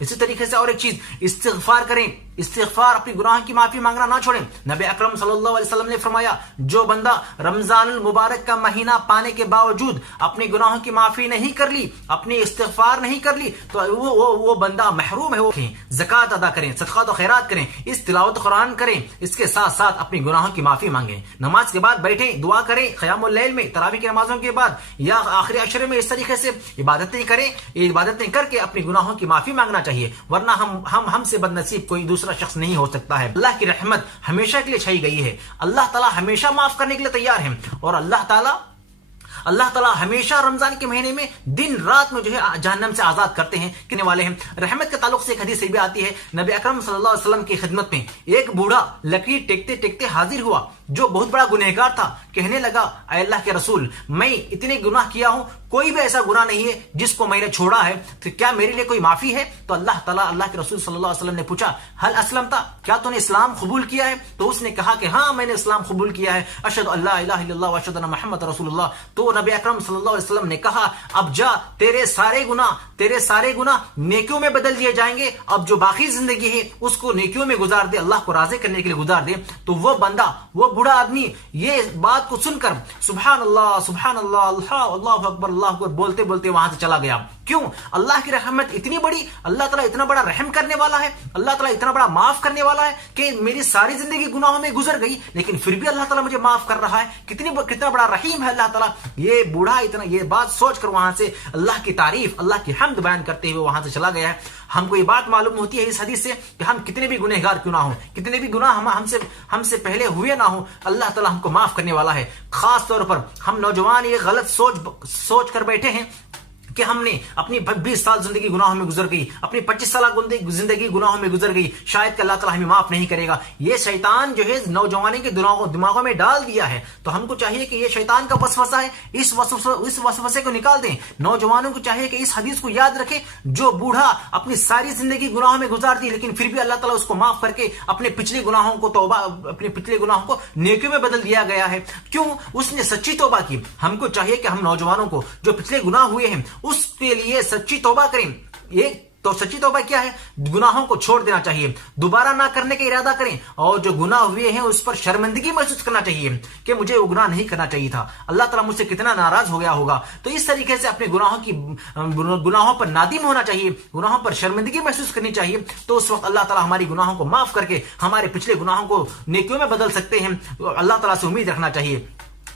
اسی طریقے سے اور ایک چیز، استغفار کریں، استغفار، اپنی گناہوں کی معافی مانگنا نہ چھوڑیں۔ نبی اکرم صلی اللہ علیہ وسلم نے فرمایا جو بندہ رمضان المبارک کا مہینہ پانے کے باوجود اپنے گناہوں کی معافی نہیں کر لی، اپنی استغفار نہیں کر لی، تو وہ بندہ محروم ہے۔ وہ زکوٰۃ ادا کریں، صدقات و خیرات کریں، اس تلاوت قرآن کریں، اس کے ساتھ ساتھ اپنی گناہوں کی معافی مانگیں، نماز کے بعد بیٹھیں، دعا کریں، قیام اللیل میں، تراویح کی نمازوں کے بعد یا آخری عشرے میں، اس طریقے سے عبادتیں کریں، یہ عبادتیں کر کے اپنی گناہوں کی معافی مانگنا چاہیے، ورنہ ہم سے بد نصیب کوئی دوسرا شخص نہیں ہو سکتا ہے۔ اللہ کی رحمت ہمیشہ کے لیے چھائی گئی ہے، اللہ تعالیٰ ہمیشہ معاف کرنے کے لیے تیار ہے، اور اللہ تعالیٰ ہمیشہ رمضان کے مہینے میں دن رات میں جو ہے جہنم سے آزاد کرتے ہیں، کرنے والے ہیں۔ رحمت کے تعلق سے ایک حدیث بھی آتی ہے، نبی اکرم صلی اللہ علیہ وسلم کی خدمت میں ایک بوڑھا لکڑی ٹیکتے ٹیکتے حاضر ہوا جو بہت بڑا گنہگار تھا، کہنے لگا اے اللہ کے رسول، میں اتنے گناہ کیا ہوں، کوئی بھی ایسا گناہ نہیں ہے جس کو میں نے چھوڑا ہے، تو کیا میرے لیے کوئی معافی ہے؟ تو اللہ کے رسول صلی اللہ علیہ وسلم نے پوچھا حل اسلمتا، کیا تو نے اسلام قبول کیا ہے؟ تو اس نے کہا کہ ہاں میں نے اسلام قبول کیا ہے، اشہد ان لا الہ الا اللہ واشہد ان محمد رسول اللہ۔ تو نبی اکرم صلی اللہ علیہ وسلم نے کہا اب جا، تیرے سارے گناہ نیکیوں میں بدل دیے جائیں گے، اب جو باقی زندگی ہے اس کو نیکیوں میں گزار دے، اللہ کو راضی کرنے کے لیے گزار دے۔ تو وہ بندہ، وہ بوڑھا آدمی یہ بات کو سن کر سبحان اللہ سبحان اللہ اللہ اکبر اللہ اکبر بولتے بولتے وہاں سے چلا گیا۔ کیوں؟ اللہ کی رحمت اتنی بڑی، اللہ تعالیٰ اتنا بڑا رحم کرنے والا ہے، اللہ تعالیٰ اتنا بڑا معاف کرنے والا ہے کہ میری ساری زندگی گناہوں میں گزر گئی لیکن پھر بھی اللہ تعالیٰ مجھے معاف کر رہا ہے، کتنا بڑا رحیم ہے اللہ تعالیٰ۔ یہ بوڑھا یہ بات سوچ کر وہاں سے اللہ کی تعریف، اللہ کی حمد بیان کرتے ہوئے وہاں سے چلا گیا ہے۔ ہم کو یہ بات معلوم ہوتی ہے اس حدیث سے کہ ہم کتنے بھی گنہگار کیوں نہ ہوں، کتنے بھی گناہ ہم سے پہلے ہوئے نہ ہوں، اللہ تعالیٰ ہم کو معاف کرنے والا ہے۔ خاص طور پر ہم نوجوان یہ غلط سوچ کر بیٹھے ہیں کہ ہم نے اپنی 20 سال زندگی گناہوں میں گزر گئی، اپنی 25 سالہ زندگی گناہوں میں گزر گئی، شاید کہ اللہ تعالیٰ ہمیں معاف نہیں کرے گا۔ یہ شیطان جو ہے نوجوانی کے دماغوں میں ڈال دیا ہے، تو ہم کو چاہیے کہ یہ شیطان کا وسوسہ ہے، اس وسوسے کو نکال دیں۔ نوجوانوں کو چاہیے کہ اس حدیث کو یاد رکھیں، جو بوڑھا اپنی ساری زندگی گناہوں میں گزار دی لیکن پھر بھی اللہ تعالیٰ اس کو معاف کر کے اپنے پچھلے گناہوں کو نیکیوں میں بدل دیا گیا ہے۔ کیوں؟ اس نے سچی توبہ کی۔ ہم کو چاہیے کہ ہم نوجوانوں کو جو پچھلے گناہ ہوئے ہیں اس کے لیے سچی توبہ کریں۔ تو سچی توبہ کیا ہے؟ گناہوں کو چھوڑ دینا چاہیے، دوبارہ نہ کرنے کا ارادہ کریں، اور جو گناہ ہوئے ہیں اس پر شرمندگی محسوس کرنا چاہیے کہ مجھے وہ گناہ نہیں کرنا چاہیے تھا، اللہ تعالیٰ مجھ سے کتنا ناراض ہو گیا ہوگا۔ تو اس طریقے سے اپنے گناہوں پر نادم ہونا چاہیے، گناہوں پر شرمندگی محسوس کرنی چاہیے، تو اس وقت اللہ تعالیٰ ہماری گناہوں کو معاف کر کے ہمارے پچھلے گناہوں کو نیکیوں میں بدل سکتے ہیں۔ اللہ تعالیٰ سے امید رکھنا چاہیے۔